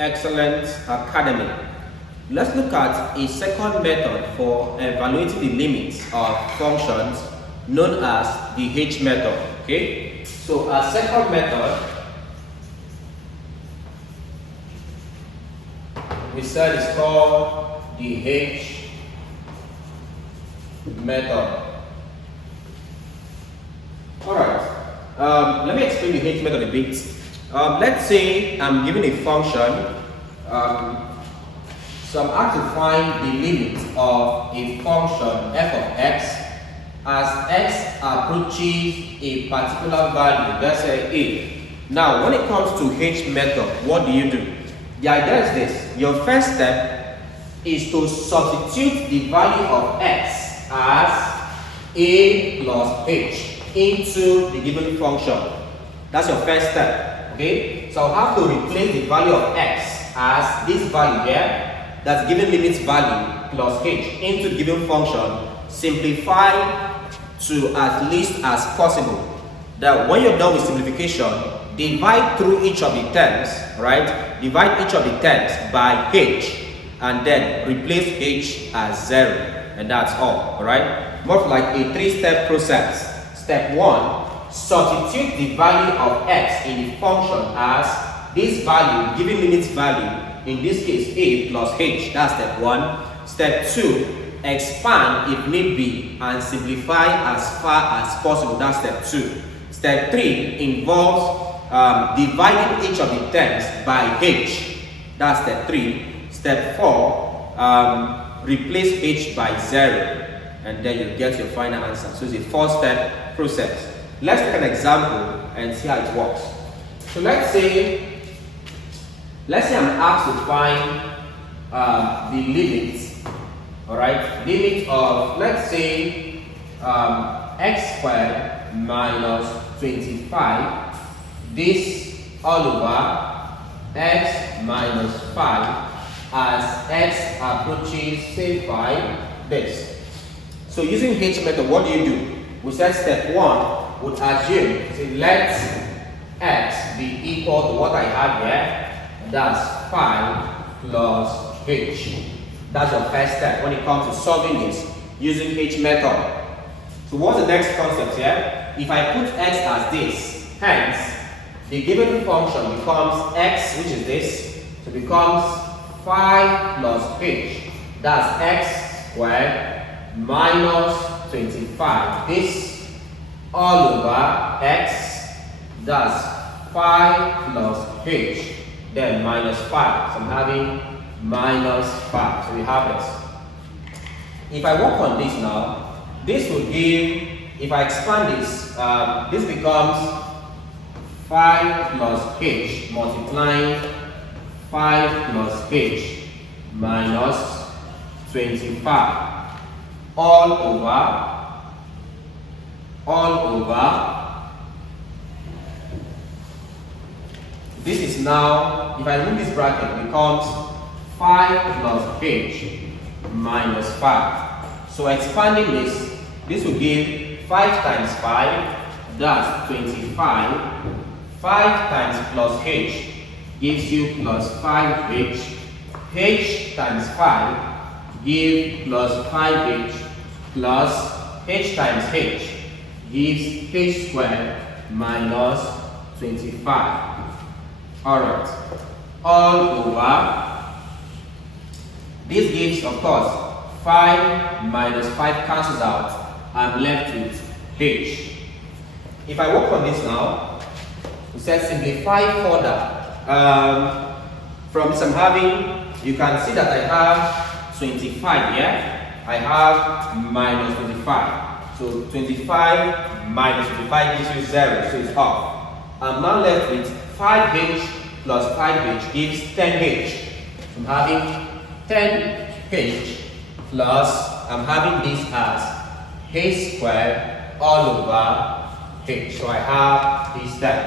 Excellent Academy. Let's look at a second method for evaluating the limits of functions known as the H method. Okay, so our second method we said is called the H method. Alright, let me explain the H method a bit. Let's say I'm given a function, so I'm asked to find the limit of a function f of x as x approaches a particular value, let's say a. Now, when it comes to H method, what do you do? The idea is this. Your first step is to substitute the value of x as a plus h into the given function. That's your first step. Okay? So I'll have to replace the value of x as this value here, that's given limits value plus h into the given function. Simplify to as least as possible. That when you're done with simplification, divide through each of the terms, right? Divide each of the terms by h and then replace h as 0, and that's all right? More like a three-step process. Step 1, substitute the value of x in the function as this value, given limits value, in this case a plus h, that's step 1. Step 2, expand if need be and simplify as far as possible, that's step 2. Step 3 involves dividing each of the terms by h, that's step 3. Step 4, replace h by 0, and then you get your final answer. So it's a 4-step process. Let's take an example and see how it works. So let's say I'm asked to find the limits, alright, limit of, let's say, x squared minus 25, this all over x minus 5 as x approaches, say, 5, this. So using H method, what do? We said step 1 would assume, say, let x be equal to what I have here, that's 5 plus h. That's your first step when it comes to solving this using H method. So what's the next concept here? If I put x as this, hence the given function becomes x, which is this, so it becomes 5 plus h, that's x squared minus 25, this all over x, that's 5 plus h, then minus 5, so I'm having minus 5, so we have this. If I work on this now, this will give, if I expand this, this becomes 5 plus h multiplying 5 plus h minus 25 all over, this is now, if I remove this bracket, it becomes 5 plus h minus 5. So expanding this will give 5 times 5, that's 25. 5 times plus h gives you plus 5h. h times 5 give plus 5h plus h times h gives h squared minus 25. Alright, all over, this gives, of course, 5 minus 5 cancels out. I'm left with h. If I work on this now, we said simplify further. From this I'm having, you can see that I have 25 here. I have minus 25. So 25 minus 25 gives you 0, so it's off. I'm now left with 5h plus 5h gives 10h. So I'm having 10h plus, I'm having this as h squared all over h. So I have this term.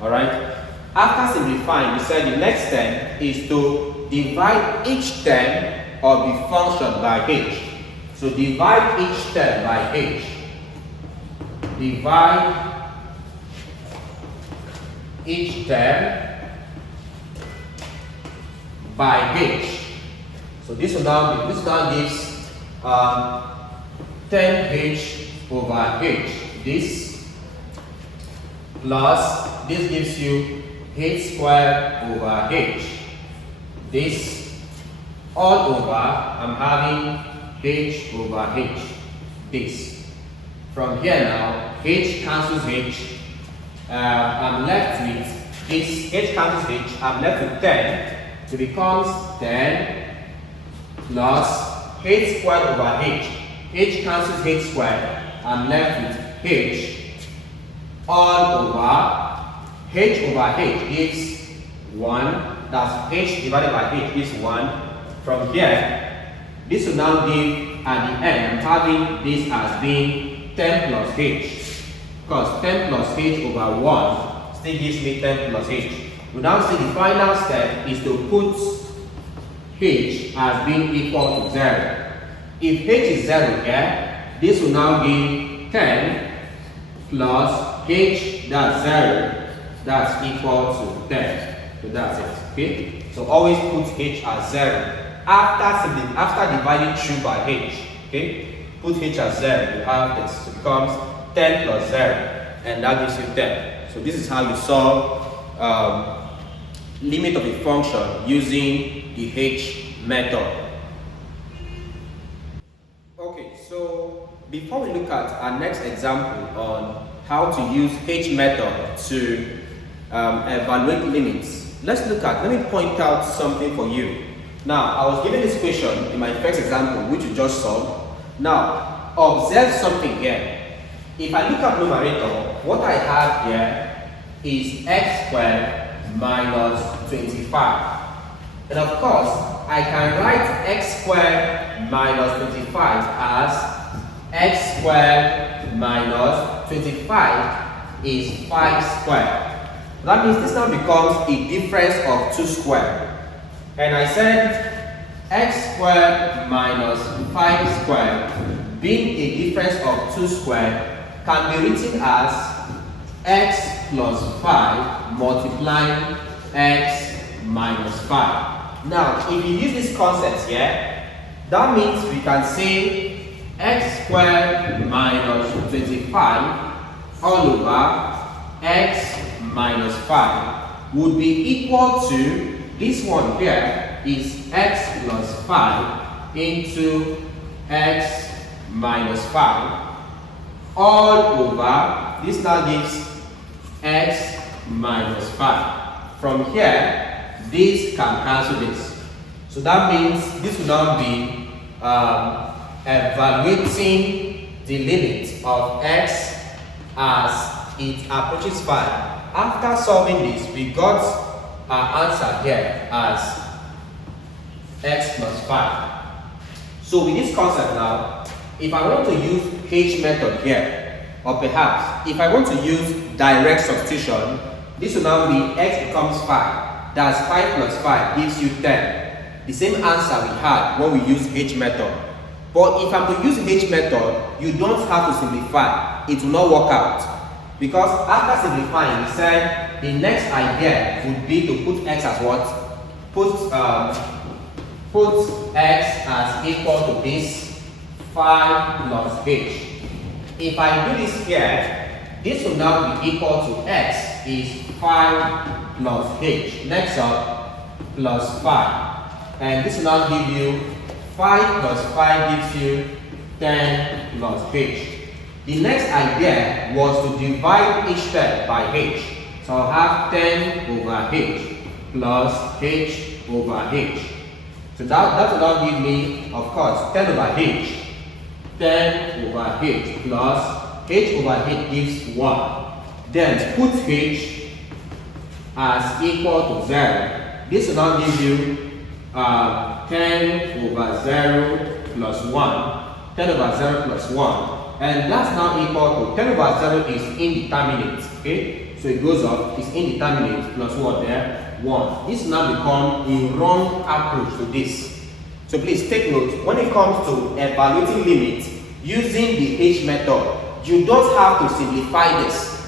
Alright? After simplifying, we said the next step is to divide each term of the function by h. So divide each term by h. Divide each term by h. So this now gives 10h over h. This plus this gives you h squared over h. This all over, I'm having h over h. This. From here now, h cancels h. I'm left with this, h cancels h. I'm left with 10. So it becomes 10 plus h squared over h. H cancels h squared. I'm left with h all over h over h gives 1. That's h divided by h gives 1. From here, this will now give at the end, I'm having this as being 10 plus h. Because 10 plus h over 1 still gives me 10 plus h. We now see the final step is to put h as being equal to 0. If h is 0 here, this will now give 10 plus h, that's 0, that's equal to 10. So that's it, okay? So always put h as 0. After dividing through by h, okay? Put h as 0, you have this. So it becomes 10 plus 0, and that gives you 10. So this is how you solve limit of a function using the h method. Okay, so before we look at our next example on how to use h method to evaluate limits, let me point out something for you. Now, I was given this question in my first example, which we just solved. Now, observe something here. If I look at numerator, what I have here is x squared minus 25. And of course, I can write x squared minus 25 as x squared minus 25 is 5 squared. That means this now becomes a difference of 2 squared. And I said x squared minus 5 squared, being a difference of 2 squared, can be written as x plus 5 multiplying x minus 5. Now, if you use this concept here, that means we can say x squared minus 25 all over x minus 5 would be equal to this one here is x plus 5 into x minus 5 all over, this now gives x minus 5. From here, this can cancel this. So that means this will now be evaluating the limit of x as it approaches 5. After solving this, we got our answer here as x plus 5. So with this concept now, if I want to use h method here, or perhaps if I want to use direct substitution, this will now be x becomes 5. That's 5 plus 5 gives you 10. The same answer we had when we use h method. But if I'm to use h method, you don't have to simplify. It will not work out. Because after simplifying, we said the next idea would be to put x as what? Put x as equal to this 5 plus h. If I do this here, this will now be equal to x is 5 plus h. Next up, plus 5. And this will now give you 5 plus 5 gives you 10 plus h. The next idea was to divide each term by h. So I'll have 10 over h plus h over h. So that will now give me, of course, 10 over h. 10 over h plus h over h gives 1. Then put h as equal to 0. This will now give you 10 over 0 plus 1. 10 over 0 plus 1. And that's now equal to 10 over 0 is indeterminate. Okay? So it goes up, it's indeterminate plus what there? 1. This now become a wrong approach to this. So please take note, when it comes to evaluating limits using the h method, you don't have to simplify this.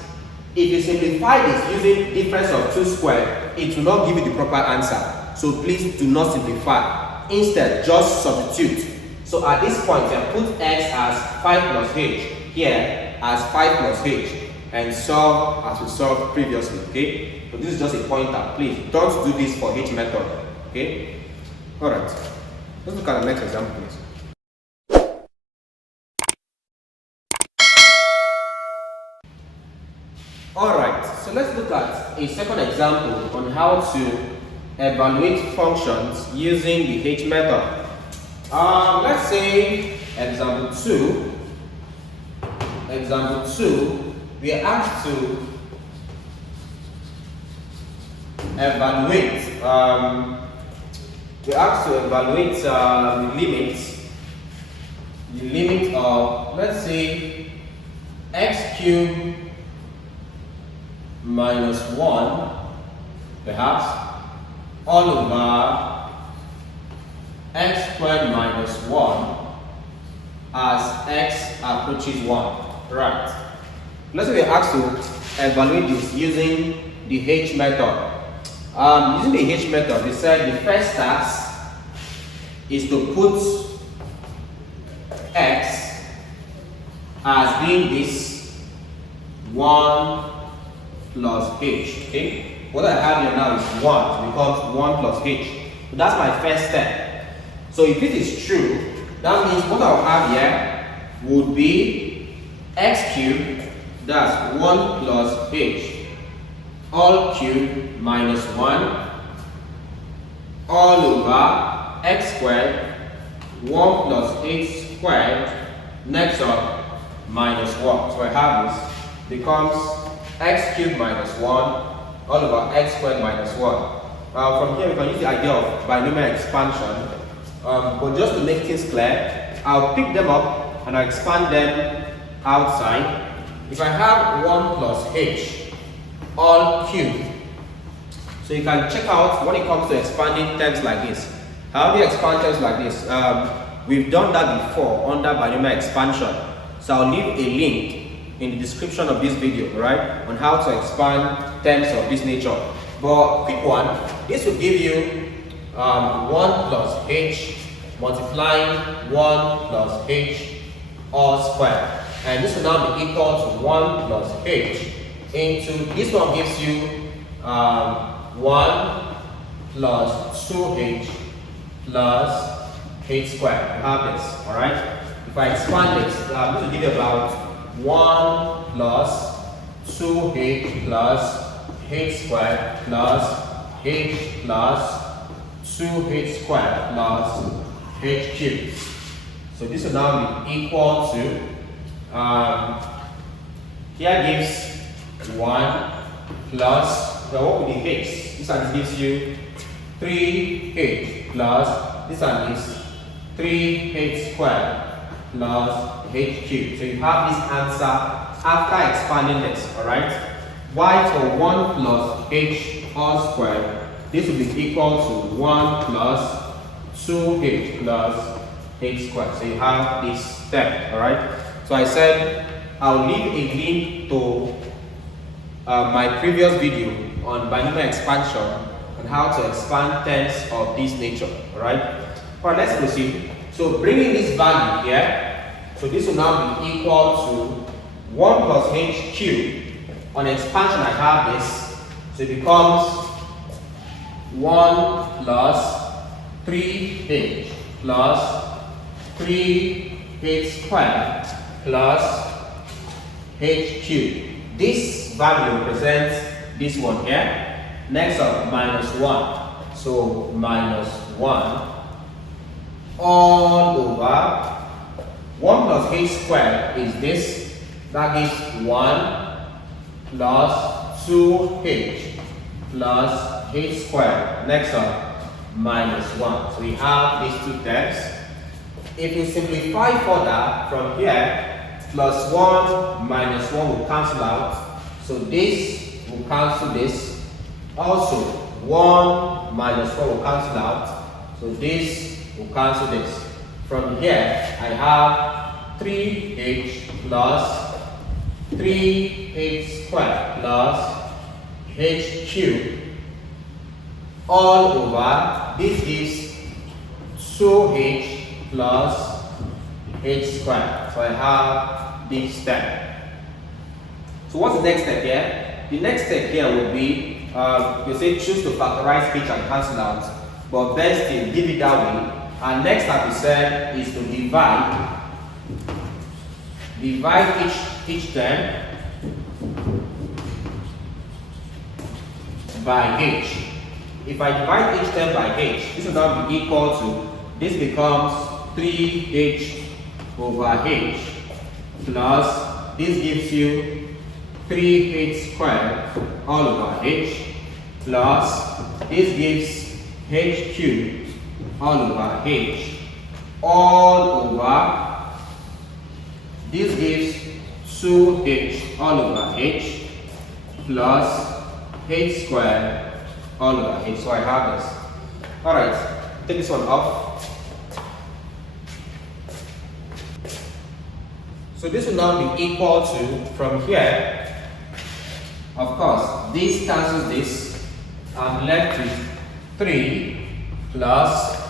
If you simplify this using difference of 2 squared, it will not give you the proper answer. So please do not simplify. Instead, just substitute. So at this point, I put x as 5 plus h, here as 5 plus h, and solve as we solved previously, okay? So this is just a pointer. Please don't do this for h method, okay? Alright, let's look at the next example, please. Alright, so let's look at a second example on how to evaluate functions using the h method. Let's say example 2. Example 2, we are asked to evaluate the limit of, let's say, x cubed minus 1, perhaps, all over x squared minus 1 as x approaches 1. Right. Let's say we're asked to evaluate this using the h method. Using the h method, we said the first task is to put x as being this 1 plus h. Okay? What I have here now is 1. It becomes 1 plus h. So that's my first step. So if it is true, that means what I'll have here would be x cubed, that's 1 plus h, all cubed minus 1, all over x squared, 1 plus h squared, next up, minus 1. So I have this, becomes x cubed minus 1, all over x squared minus 1. From here we can use the idea of binomial expansion, but just to make things clear, I'll pick them up and I'll expand them outside. If I have 1 plus h all cubed, so you can check out when it comes to expanding terms like this. How do you expand terms like this? We've done that before under binomial expansion. So I'll leave a link in the description of this video, right, on how to expand terms of this nature. But quick one, this will give you 1 plus h multiplying 1 plus h all squared. And this will now be equal to 1 plus h into, this one gives you 1 plus 2h plus h squared. You have this, alright? If I expand this, this will give you about 1 plus 2h plus h squared plus h plus 2h squared plus h cubed. So this will now be equal to, here gives 1 plus, now what will the h? This one gives you 3h plus, this one is 3h squared plus h cubed. So you have this answer after expanding this, alright? Y for 1 plus h all squared, this will be equal to 1 plus 2h plus h squared. So you have this step, alright? So I said I'll leave a link to my previous video on binomial expansion and how to expand terms of this nature, alright? Alright, let's proceed. So bringing this value here, so this will now be equal to 1 plus h cubed. On expansion I have this, so it becomes 1 plus 3h plus 3h squared plus h cubed. This value represents this one here. Next up, minus 1. So minus 1 all over 1 plus h squared is this. That gives 1 plus 2h plus h squared. Next up, minus 1. So we have these two terms. If we simplify further from here, plus 1 minus 1 will cancel out. So this will cancel this. Also, 1 minus 1 will cancel out. So this will cancel this. From here, I have 3h plus 3h squared plus h cubed all over, this gives 2h plus h squared. So I have this step. So what's the next step here? The next step here will be, you say choose to factorize h and cancel out, but best still leave it that way. And next step we said is to divide each term by h. If I divide each term by h, this will now be equal to, this becomes 3h over h plus, this gives you 3h squared all over h plus, this gives h cubed all over h all over, this gives 2h all over h plus h squared all over h. So I have this. Alright, take this one off. So this will now be equal to, from here, of course, this cancels this. I'm left with 3 plus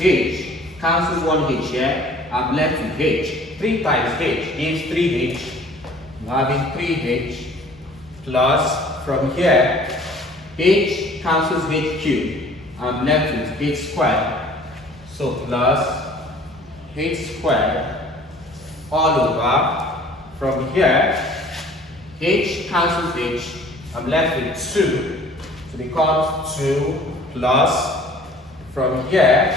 h, cancels one h here. I'm left with h. 3 times h gives 3h. I'm having 3h plus, from here, h cancels h cubed. I'm left with h squared. So plus h squared all over, from here, h cancels h, I'm left with 2, so it becomes 2 plus, from here,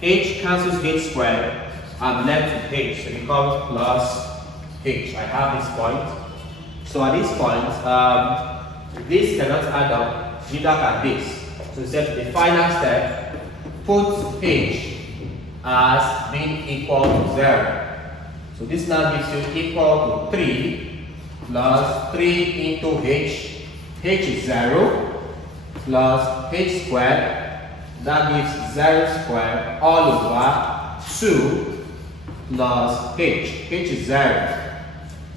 h cancels h squared, I'm left with h, so it becomes plus h. I have this point. So at this point, this cannot add up, neither can this. So instead, the final step, put h as being equal to 0. So this now gives you equal to 3 plus 3 into h. H is 0 plus h squared. That gives 0 squared all over 2 plus h. H is 0.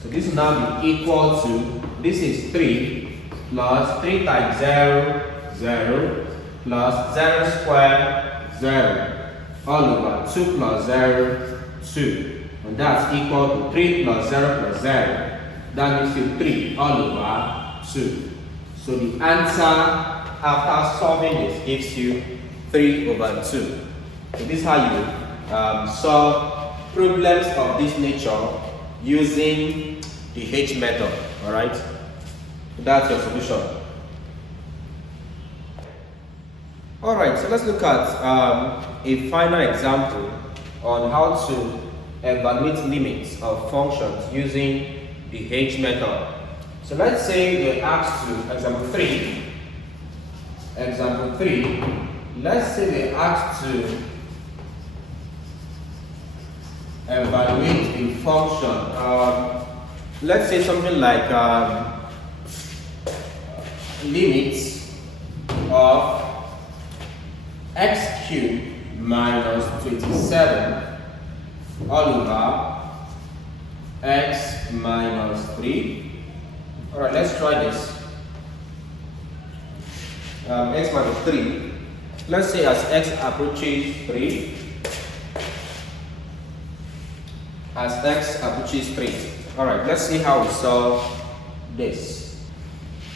So this will now be equal to, this is 3 plus 3 times 0, 0 plus 0 squared, 0 all over 2 plus 0, 2. And that's equal to 3 plus 0 plus 0. That gives you 3 all over 2. So the answer after solving this gives you 3 over 2. So this is how you solve problems of this nature using the H method. Alright? That's your solution. Alright, so let's look at a final example on how to evaluate limits of functions using the H method. So let's say we're asked to, example 3, let's say we're asked to evaluate a function, let's say something like limits of x cubed minus 27 all over x minus 3. Alright, let's try this. X minus 3. Let's say as x approaches 3. As x approaches 3. Alright, let's see how we solve this.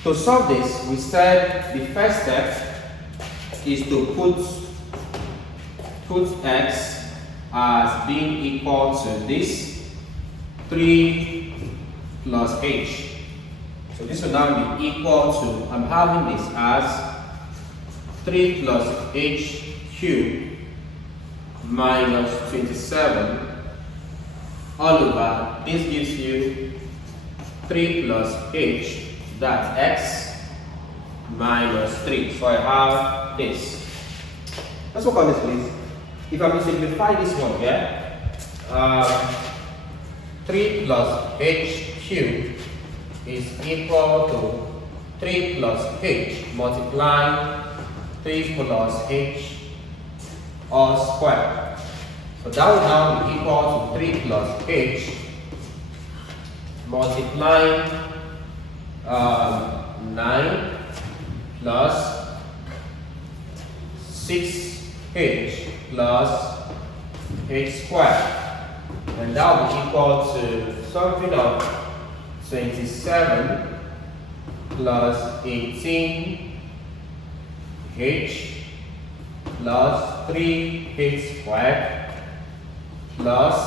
To solve this, we said the first step is to put x as being equal to this 3 plus h. So this will now be equal to, I'm having this as 3 plus h cubed minus 27 all over, this gives you 3 plus h, that's x minus 3. So I have this. Let's work on this, please. If I'm to simplify this one here, 3 plus h cubed is equal to 3 plus h multiplying 3 plus h all squared. So that will now be equal to 3 plus h multiplying 9 plus 6h plus h squared. And that will be equal to something of 27 plus 18h plus 3h squared plus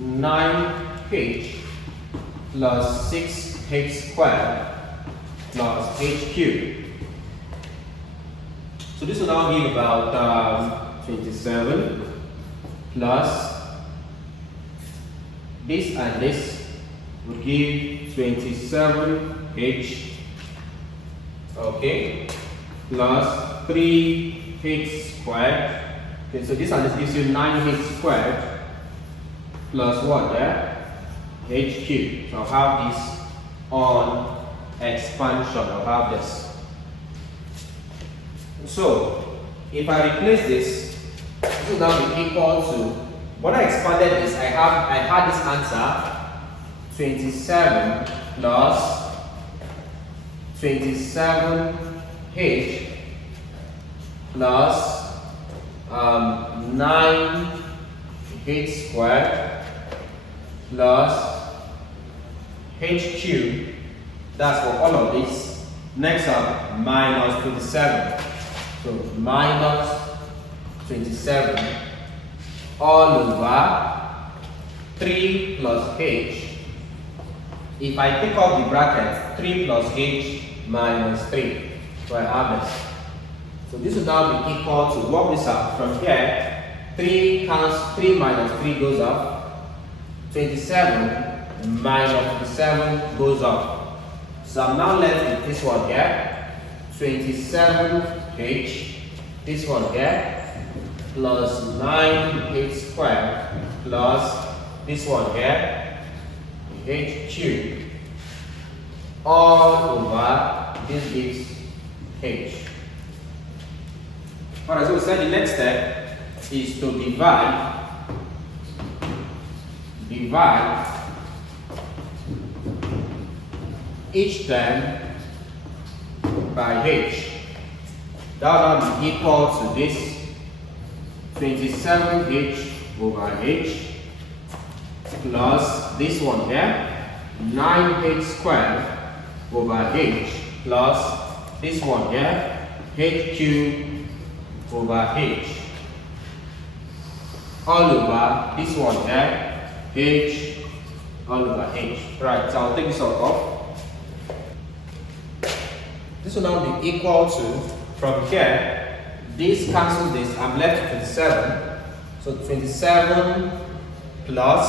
9h plus 6h squared plus h cubed. So this will now give about 27 plus this and this will give 27h, okay, plus 3h squared. Okay, so this and this gives you 9h squared plus what there? H cubed. So I'll have this on expansion. I'll have this. So if I replace this will now be equal to, when I expanded this, I had this answer 27 plus 27h plus 9h squared plus h cubed. That's for all of this. Next up, minus 27. So minus 27 all over 3 plus h. If I take off the bracket, 3 plus h minus 3. So I have this. So this will now be equal to, work this out from here, 3 minus 3 goes up, 27 minus 27 goes up. So I'm now left with this one here, 27h, this one here, plus 9h squared plus this one here, h cubed, all over this gives h. Alright, so we said the next step is to divide each term by h. That will be equal to this 27h over h plus this one here, 9h squared over h plus this one here, h cubed over h, all over this one here, h all over h. Right, so I'll take this off. This will now be equal to, from here, this cancels this, I'm left with 27. So 27 plus,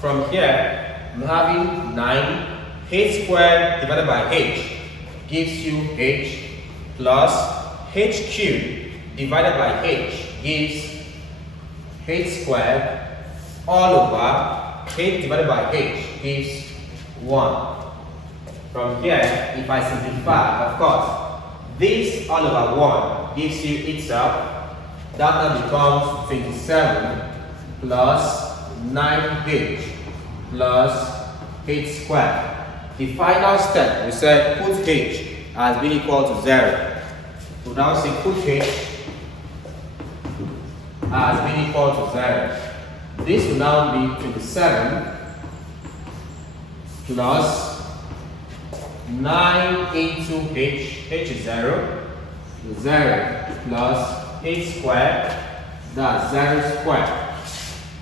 from here, I'm having 9. H squared divided by h gives you h, plus h cubed divided by h gives h squared, all over h divided by h gives 1. From here, if I simplify, of course, this all over 1 gives you itself. That now becomes 27 plus 9h plus h squared. The final step, we said put h as being equal to 0. So now say put h as being equal to 0. This will now be 27 plus 9 into h is 0, 0 plus h squared, that's 0 squared.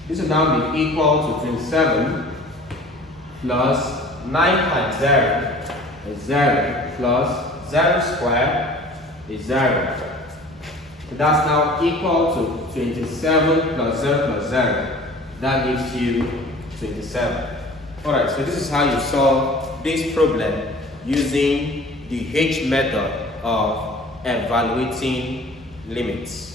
This will now be equal to 27 plus 9 times 0 is 0 plus 0 squared is 0. So that's now equal to 27 plus 0 plus 0. That gives you 27. Alright, so this is how you solve this problem using the H method of evaluating limits.